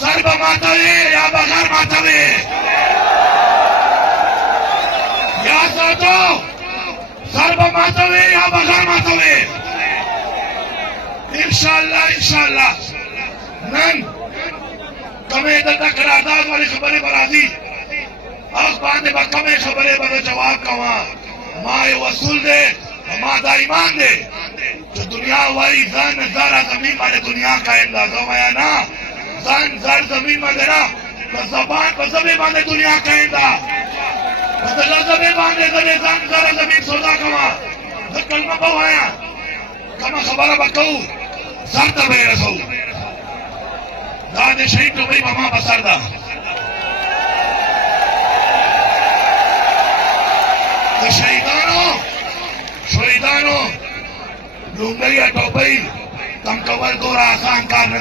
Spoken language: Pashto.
سر بماتوي یا بغیر ماتوي یا ساتو سر بماتوي یا بغیر ماتوي انشاءاللہ نن کمه دلته قرارداد والی خبرې برازي اخ باندې با کمه خبرې باندې جواب کوا ما یې وصول دے ما دا ایمان دے جو دنیا والی ځان زار زمین باندې دنیا قائم دا زما نه ځان زار زمین باندې نه په زبان په زبې باندې دنیا قائم دا په زبې باندې ځان زار زمین سودا کوا د کلمه په وایا کما خبره وکاو ځان ته به رسو دا د شهید ټوبې ماما بسر دا د شهیدانو لومړی ټوبې کم کول دورا آسان کار نه